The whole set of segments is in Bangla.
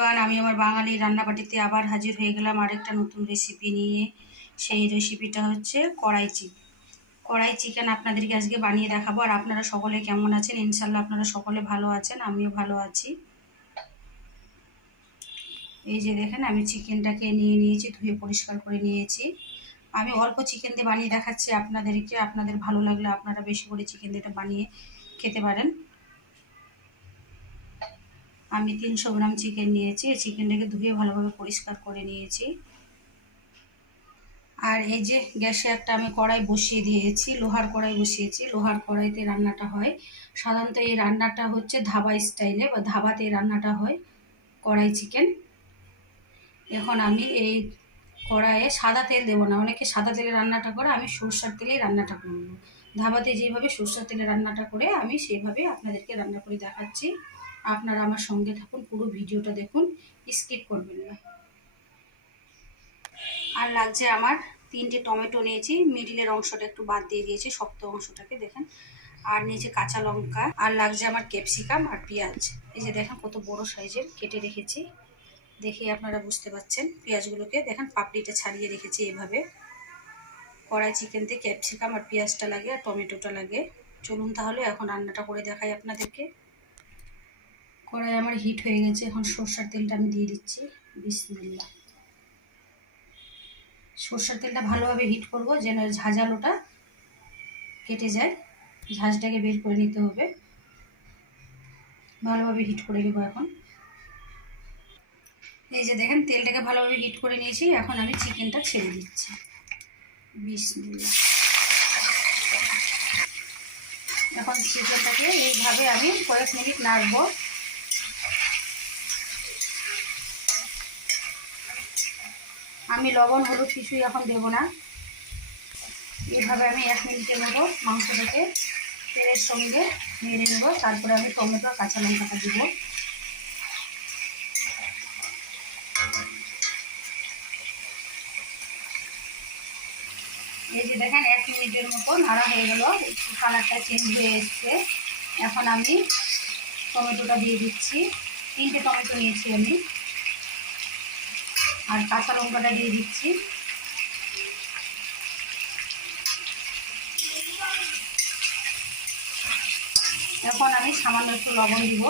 এভরিওয়ান, আমি আমার বাঙালি রান্নাবাটিতে আবার হাজির হয়ে গেলাম আরেকটা নতুন রেসিপি নিয়ে। সেই রেসিপিটা হচ্ছে কড়াই চিকেন আপনাদেরকে আজকে বানিয়ে দেখাবো। আর আপনারা সকলে কেমন আছেন? ইনশাল্লাহ আপনারা সকলে ভালো আছেন, আমিও ভালো আছি। এই যে দেখেন, আমি চিকেনটাকে নিয়ে নিয়েছি, ধুয়ে পরিষ্কার করে নিয়েছি। আমি অল্প চিকেন দিয়ে বানিয়ে দেখাচ্ছি আপনাদেরকে। আপনাদের ভালো লাগলে আপনারা বেশি করে চিকেন দিয়ে বানিয়ে খেতে পারেন। আমি 300 গ্রাম চিকেন নিয়েছি। এই চিকেনটাকে ধুয়ে ভালোভাবে পরিষ্কার করে নিয়েছি। আর এই যে গ্যাসে একটা আমি কড়াই বসিয়ে দিয়েছি, লোহার কড়াই বসিয়েছি। লোহার কড়াইতে রান্নাটা হয় সাধারণত, এই রান্নাটা হচ্ছে ধাবা স্টাইলে বা ধাবাতে রান্নাটা হয় কড়াই চিকেন। এখন আমি এই কড়াইয়ে সাদা তেল দেবো না, অনেকে সাদা তেলে রান্নাটা করে, আমি সরষের তেলেই রান্নাটা করব। ধাবাতে যেভাবে সরষের তেলে রান্নাটা করে আমি সেইভাবে আপনাদেরকে রান্না করে দেখাচ্ছি। আপনারা আমার সঙ্গে থাকুন, পুরো ভিডিওটা দেখুন, স্কিপ করবেন না। আর লাগছে আমার 3টে টমেটো নিয়েছি, মিডিলের অংশটা একটু বাদ দিয়ে দিয়েছি, শক্ত অংশটাকে দেখেন। আর নিয়েছি কাঁচা লঙ্কা, আর লাগছে আমার ক্যাপসিকাম আর পেঁয়াজ। এই যে দেখেন কত বড় সাইজের কেটে রেখেছি, দেখে আপনারা বুঝতে পারছেন। পেঁয়াজগুলোকে দেখেন পাপড়িটা ছাড়িয়ে রেখেছি এভাবে। কড়াই চিকেনতে ক্যাপসিকাম আর পেঁয়াজটা লাগে আর টমেটোটা লাগে। চলুন তাহলে এখন রান্নাটা করে দেখাই আপনাদেরকে। কড়াই আমার হিট হয়ে গেছে, এখন সরষের তেলটা আমি দিয়ে দিচ্ছি। বিসমিল্লাহ। সরষের তেলটা ভালোভাবে হিট করব যেন ঝাঁঝালোটা কেটে যায়। ঝাঁঝটাকে বের করে নিতে হবে, ভালোভাবে হিট করে নেব এখন। এই যে দেখেন, তেলটাকে ভালোভাবে হিট করে নিয়েছি, এখন আমি চিকেনটা ছেড়ে দিচ্ছি। বিসমিল্লাহ। এখন চিকেনটাকে এইভাবে আমি কয়েক মিনিট নাড়বো। আমি লবণ হলুদ কিছুই এখন দেবো না। এইভাবে আমি 1 মিনিটের মতো মাংসটাকে তেলের সঙ্গে নেড়ে নেব। তারপরে আমি টমেটো আর কাঁচা লঙ্কাটা দিব। এই যে দেখেন, 1 মিনিটের মতো নাড়া হয়ে গেল, একটু কালারটা চেঞ্জ হয়ে এসছে। এখন আমি টমেটোটা দিয়ে দিচ্ছি। 3টে টমেটো নিয়েছি আমি, আর কাঁচা লঙ্কাটা দিয়ে দিচ্ছি। এখন আমি সামান্য একটু লবণ দিব।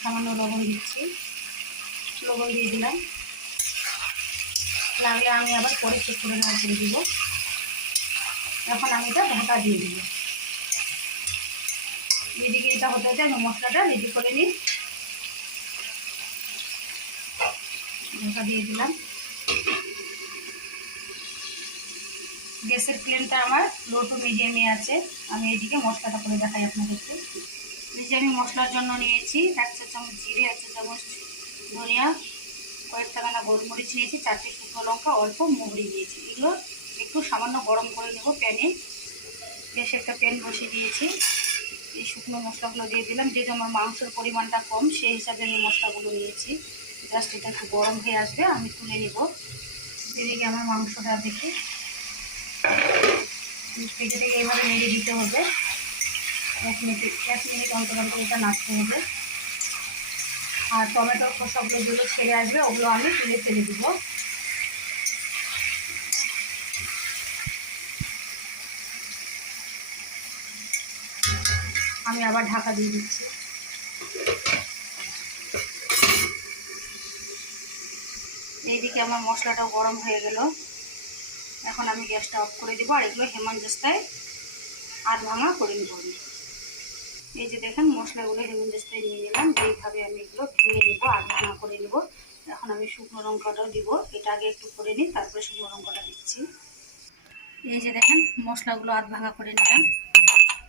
সামান্য লবণ দিচ্ছি, লবণ দিয়ে দিলাম। লাগলে আমি আবার পরে চেক করে নেওয়া করে দিব। এখন আমি এটা ঢাকা দিয়ে দিব। এদিকে এটা হতে হতে আমি মশলাটা রেডি করে নিই। ঢাকা দিয়ে দিলাম। গ্যাসের ফ্লেমটা আমার লো টু মিডিয়ামে আছে। আমি এদিকে মশলাটা করে দেখাই আপনাদেরকে। এই যে আমি মশলার জন্য নিয়েছি 1 চা চামচ জিরে, 1 চা চামচ ধনিয়া, কয়েকটা দানা গোলমরিচ নিয়েছি, 4টে শুকনো লঙ্কা, অল্প মৌরি নিয়েছি। এগুলো একটু সামান্য গরম করে নেব প্যানে। বেশ একটা প্যান বসিয়ে দিয়েছি। এই শুকনো মশলাগুলো দিয়ে দিলাম। যেহেতু আমার মাংসের পরিমাণটা কম, সেই হিসাবে আমি মশলাগুলো নিয়েছি। জাস্ট এটা একটু গরম হয়ে আসবে, আমি তুলে নেব। এদিকে আমার মাংসটা দেখে থেকে এইভাবে নেড়ে দিতে হবে। 1 মিনিট অন্তর অন্তর এটা নাড়তে হবে। আর টমেটোর খোসাগুলো যেগুলো ছেড়ে আসবে ওগুলো আমি তুলে ফেলে দিব। আমি আবার ঢাকা দিয়ে দিচ্ছি। এইদিকে আমার মশলাটাও গরম হয়ে গেল। এখন আমি গ্যাসটা অফ করে দেবো, আর এগুলো হেমনজস্তায় আধ ভাঙা করে নেব। এই যে দেখেন, মশলাগুলো হেমনজস্তায় নিয়ে নিলাম। এইভাবে আমি এগুলো ভেঙে নেবো, আধ ভাঙা করে নেব। এখন আমি শুকনো লঙ্কাটাও দিব। এটা আগে একটু করে নিই, তারপরে শুকনো লঙ্কাটা দিচ্ছি। এই যে দেখেন, মশলাগুলো আধ ভাঙা করে নিলাম।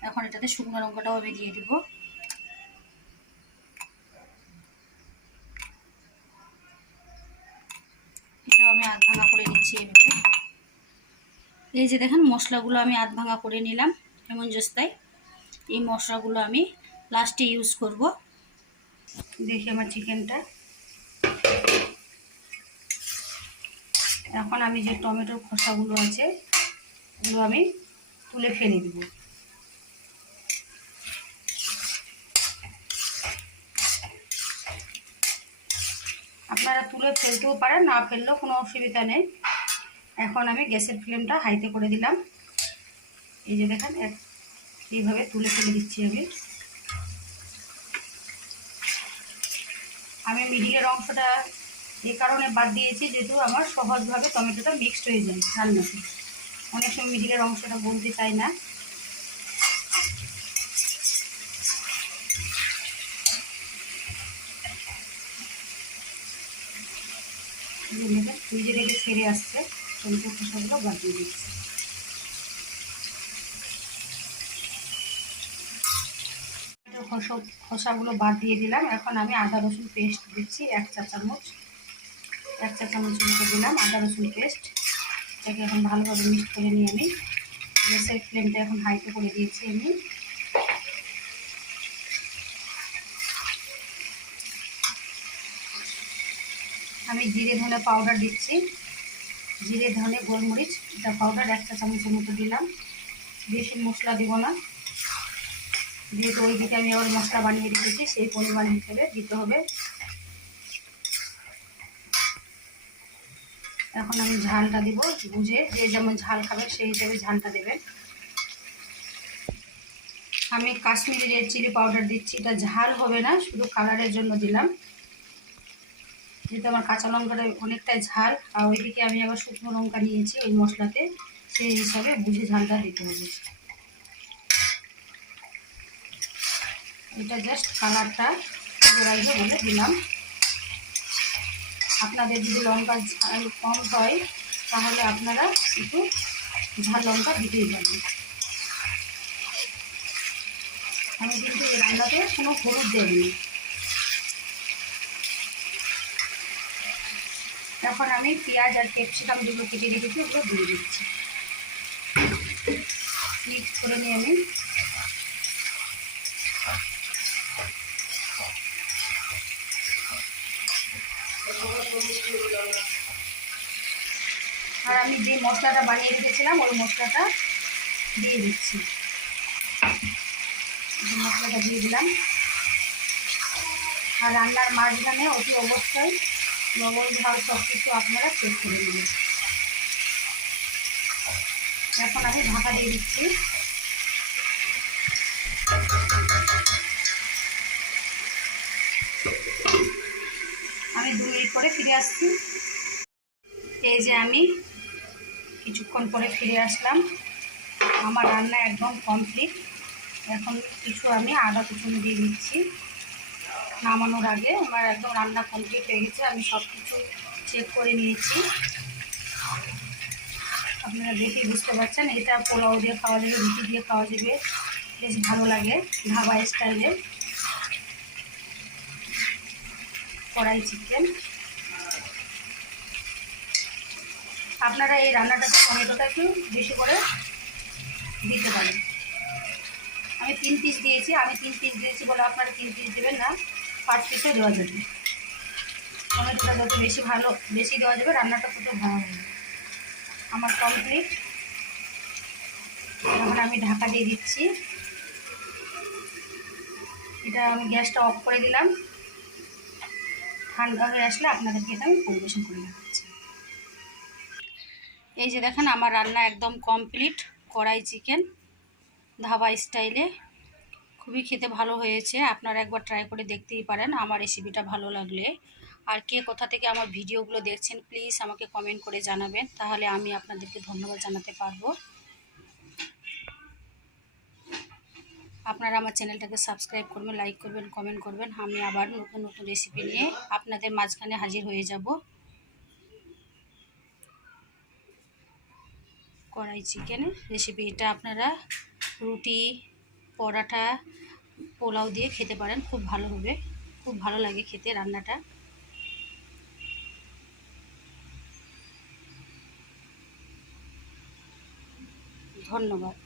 এখন এটাতে শুকনো লঙ্কাটাও আমি দিয়ে দিব। এটাও আমি আধ ভাঙা করে নিচ্ছি এভাবে। এই যে দেখেন, মশলাগুলো আমি আধ ভাঙা করে নিলাম হেমনজস্তায়। এই মশলাগুলো আমি লাস্টে ইউজ করব। দেখি আমার চিকেনটা। এখন আমি যে টমেটোর খোসাগুলো আছে এগুলো আমি তুলে ফেলে দেব। আপনারা তুলে ফেলতেও পারেন, না ফেললেও কোনো অসুবিধা নেই। এখন আমি গ্যাসের ফ্লেমটা হাইতে করে দিলাম। এই যে দেখেন এইভাবে তুলে ফেলে দিচ্ছি। আমি মিডিলের অংশটা এই কারণে বাদ দিয়েছি, যেহেতু আমার সহজভাবে টমেটোটা মিক্সড হয়ে যায় রান্নাতে। অনেক সময় মিডিলের অংশটা বলতে চাই না। ফ্রিজে রেখে ছেড়ে আসছে, টমেটো খোসাগুলো বাদ দিয়ে দিচ্ছি। খোসাগুলো বাদ দিয়ে দিলাম। এখন আমি আদা রসুন পেস্ট দিচ্ছি 1 চা চামচ। 1 চা চামচের মতো দিলাম আদা রসুন পেস্ট। এটাকে এখন ভালোভাবে মিক্স করে নিয়ে আমি গ্যাসের ফ্লেমটা এখন হাইতে করে দিয়েছি। আমি জিরে ধনে পাউডার দিচ্ছি। জিরে ধনে গোলমরিচ এটা পাউডার 1 চা চামচের মতো দিলাম। বেশি মশলা দিব না, যেহেতু ওই দিকে আমি আবার মশলা বানিয়ে রেখেছি, সেই পরিমাণ হিসেবে দিতে হবে। এখন আমি ঝালটা দিব বুঝে, যে যেমন ঝাল খাবে সেই হিসেবে ঝালটা দেবেন। আমি কাশ্মীরি রেড চিলি পাউডার দিচ্ছি। এটা ঝাল হবে না, শুধু কালারের জন্য দিলাম, যেহেতু আমার কাঁচা লঙ্কাটা অনেকটাই ঝাল। আর ওইদিকে আমি আবার শুকনো লঙ্কা নিয়েছি ওই মশলাতে, সেই হিসাবে বুঝে ঝালটা দিতে হবে। এটা জাস্ট কালারটা আসবে বলে দিলাম। আপনাদের যদি লঙ্কা ঝাল কম হয় তাহলে আপনারা একটু ঝাল লঙ্কা দিতেই পারবেন। আমি কিন্তু এই রান্নাতে কোনো হলুদ দেইনি। এখন আমি পেঁয়াজ আর ক্যাপসিকাম যেগুলো কেটে রেখেছি ওগুলো দিয়ে দিচ্ছি। মিক্স করে নিয়ে আমি আর আমি যে মশলাটা বানিয়ে রেখেছিলাম ওই মশলাটা দিয়ে দিচ্ছি। মশলাটা দিয়ে দিলাম। আর রান্নার মাঝখানে অতি অবশ্যই লবণ ঝাল সব কিছু আপনারা চেক করে নেবেন। এখন আমি ঢাকা দিয়ে দিচ্ছি। আমি 2 মিনিট পরে ফিরে আসছি। এই যে আমি কিছুক্ষণ পরে ফিরে আসলাম। আমার রান্না একদম কমপ্লিট। এখন কিছু আমি আদা কুচুনি দিয়ে দিচ্ছি নামানোর আগে। আমার একদম রান্না কমপ্লিট হয়ে গেছে। আমি সব কিছু চেক করে নিয়েছি। আপনারা দেখে বুঝতে পারছেন, এটা পোলাও দিয়ে খাওয়া যাবে, রুটি দিয়ে খাওয়া যাবে, বেশ ভালো লাগে। ধাবা স্টাইলে কড়াই চিকেন। আপনারা এই রান্নাটাতে টমেটোটা একটু বেশি করে দিতে পারেন। আমি 3 পিস দিয়েছি। আমি 3 পিস দিয়েছি বলে আপনারা 3 পিস দেবেন না, 5 পিসও দেওয়া যাবে। টমেটোটা যত বেশি দেওয়া যাবে রান্নাটা তত ভালো হবে। আমার কমপ্লিট। এখন আমি ঢাকা দিয়ে দিচ্ছি। এটা আমি গ্যাসটা অফ করে দিলাম। ঠান্ডা হয়ে আসলে আপনাদেরকে এটা আমি পরিবেশন করে দেখাচ্ছি। এই যে দেখেন আমার রান্না একদম কমপ্লিট। কড়াই চিকেন ধাবা স্টাইলে, খুবই খেতে ভালো হয়েছে। আপনারা একবার ট্রাই করে দেখতেই পারেন আমার রেসিপিটা ভালো লাগলে। আর কে কোথা থেকে আমার ভিডিওগুলো দেখছেন প্লিজ আমাকে কমেন্ট করে জানাবেন, তাহলে আমি আপনাদেরকে ধন্যবাদ জানাতে পারবো। আপনারা আমার চ্যানেলটাকে সাবস্ক্রাইব করবেন, লাইক করবেন, কমেন্ট করবেন। আমি আবার নতুন নতুন রেসিপি নিয়ে আপনাদের মাঝখানে হাজির হয়ে যাব। কড়াই চিকেনের রেসিপি এটা আপনারা রুটি, পরাঠা, পোলাও দিয়ে খেতে পারেন, খুব ভালো হবে, খুব ভালো লাগে খেতে রান্নাটা। ধন্যবাদ।